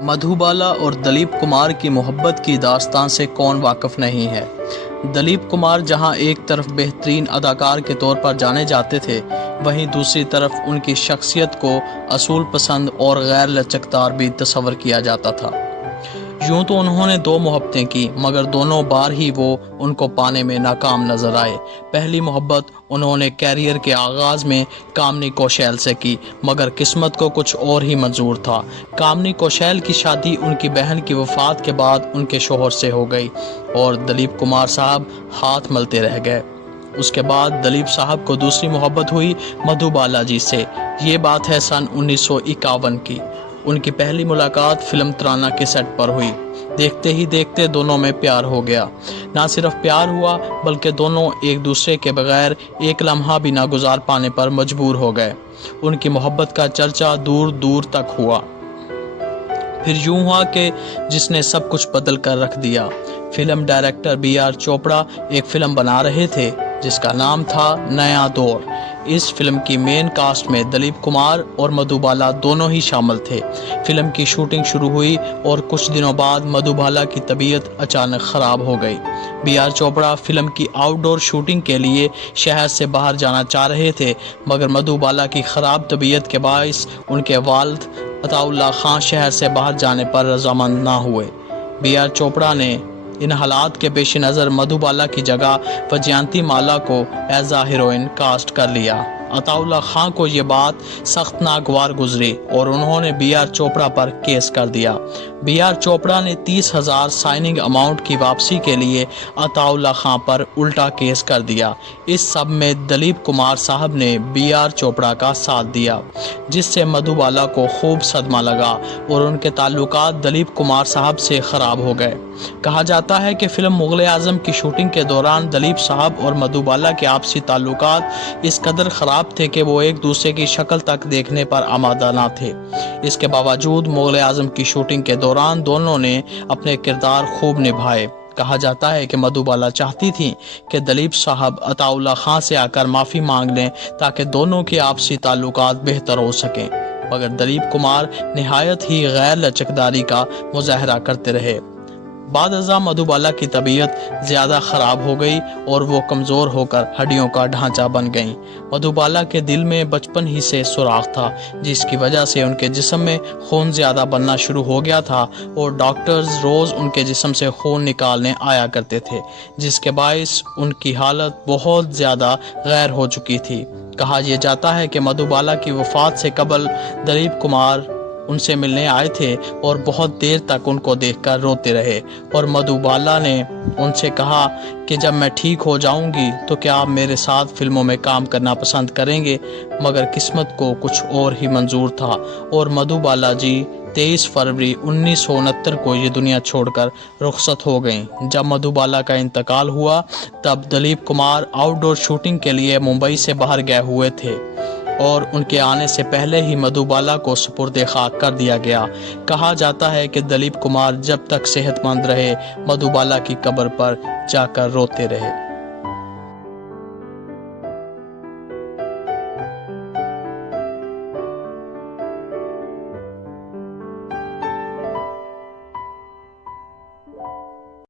مدھوبالا اور دلیپ کمار کی محبت کی داستان سے کون واقف نہیں ہے۔ دلیپ کمار جہاں ایک طرف بہترین اداکار کے طور پر جانے جاتے تھے، وہیں دوسری طرف ان کی شخصیت کو اصول پسند اور غیر لچکدار بھی تصور کیا جاتا تھا۔ یوں تو انہوں نے 2 محبتیں کی، مگر دونوں بار ہی وہ ان کو پانے میں ناکام نظر آئے۔ پہلی محبت انہوں نے کیریئر کے آغاز میں کامنی کوشل سے کی، مگر قسمت کو کچھ اور ہی منظور تھا۔ کامنی کوشل کی شادی ان کی بہن کی وفات کے بعد ان کے شوہر سے ہو گئی اور دلیپ کمار صاحب ہاتھ ملتے رہ گئے۔ اس کے بعد دلیپ صاحب کو دوسری محبت ہوئی مدھوبالا جی سے۔ یہ بات ہے سن 1951 کی۔ ان کی پہلی ملاقات فلم ترانہ کے سیٹ پر ہوئی۔ دیکھتے ہی دیکھتے دونوں میں پیار ہو گیا۔ نہ صرف پیار ہوا بلکہ دونوں ایک دوسرے کے بغیر ایک لمحہ بھی نہ گزار پانے پر مجبور ہو گئے۔ ان کی محبت کا چرچا دور دور تک ہوا۔ پھر یوں ہوا کہ جس نے سب کچھ بدل کر رکھ دیا۔ فلم ڈائریکٹر BR چوپڑا ایک فلم بنا رہے تھے جس کا نام تھا نیا دور۔ اس فلم کی مین کاسٹ میں دلیپ کمار اور مدھوبالا دونوں ہی شامل تھے۔ فلم کی شوٹنگ شروع ہوئی اور کچھ دنوں بعد مدھوبالا کی طبیعت اچانک خراب ہو گئی۔ BR چوپڑا فلم کی آؤٹ ڈور شوٹنگ کے لیے شہر سے باہر جانا چاہ رہے تھے، مگر مدھوبالا کی خراب طبیعت کے باعث ان کے والد عطا اللہ خان شہر سے باہر جانے پر رضامند نہ ہوئے۔ BR چوپڑا نے ان حالات کے پیش نظر مدھوبالا کی جگہ وجیانتی مالا کو ایز اے ہیروئن کاسٹ کر لیا۔ عطا اللہ خان کو یہ بات سخت ناگوار گزری اور انہوں نے BR چوپڑا پر کیس کر دیا۔ BR چوپڑا نے 30,000 سائننگ اماؤنٹ کی واپسی کے لیے عطا اللہ خان پر الٹا کیس کر دیا۔ اس سب میں دلیپ کمار صاحب نے BR چوپڑا کا ساتھ دیا، جس سے مدھوبالا کو خوب صدمہ لگا اور ان کے تعلقات دلیپ کمار صاحب سے خراب ہو گئے۔ کہا جاتا ہے کہ فلم مغل اعظم کی شوٹنگ کے دوران دلیپ صاحب اور مدھوبالا کے آپسی تعلقات اس قدر خراب تھے کہ وہ ایک دوسرے کی شکل تک دیکھنے پر آمادہ نہ تھے۔ اس کے باوجود مغل اعظم کی شوٹنگ کے دوران دونوں نے اپنے کردار خوب نبھائے۔ کہا جاتا ہے کہ مدھوبالا چاہتی تھی کہ دلیپ صاحب عطا اللہ خان سے آ کر معافی مانگ لیں تاکہ دونوں کے آپسی تعلقات بہتر ہو سکیں، مگر دلیپ کمار نہایت ہی غیر لچکداری کا مظاہرہ کرتے رہے۔ بعد ازاں مدھوبالا کی طبیعت زیادہ خراب ہو گئی اور وہ کمزور ہو کر ہڈیوں کا ڈھانچہ بن گئیں۔ مدھوبالا کے دل میں بچپن ہی سے سوراخ تھا، جس کی وجہ سے ان کے جسم میں خون زیادہ بننا شروع ہو گیا تھا اور ڈاکٹرز روز ان کے جسم سے خون نکالنے آیا کرتے تھے، جس کے باعث ان کی حالت بہت زیادہ غیر ہو چکی تھی۔ کہا یہ جاتا ہے کہ مدھوبالا کی وفات سے قبل دلیپ کمار ان سے ملنے آئے تھے اور بہت دیر تک ان کو دیکھ کر روتے رہے اور مدھوبالا نے ان سے کہا کہ جب میں ٹھیک ہو جاؤں گی تو کیا آپ میرے ساتھ فلموں میں کام کرنا پسند کریں گے، مگر قسمت کو کچھ اور ہی منظور تھا اور مدھوبالا جی 23 فروری 1969 کو یہ دنیا چھوڑ کر رخصت ہو گئیں۔ جب مدھوبالا کا انتقال ہوا تب دلیپ کمار آؤٹ ڈور شوٹنگ کے لیے ممبئی سے باہر گئے ہوئے تھے اور ان کے آنے سے پہلے ہی مدھوبالا کو سپرد خاک کر دیا گیا۔ کہا جاتا ہے کہ دلیپ کمار جب تک صحت مند رہے مدھوبالا کی قبر پر جا کر روتے رہے۔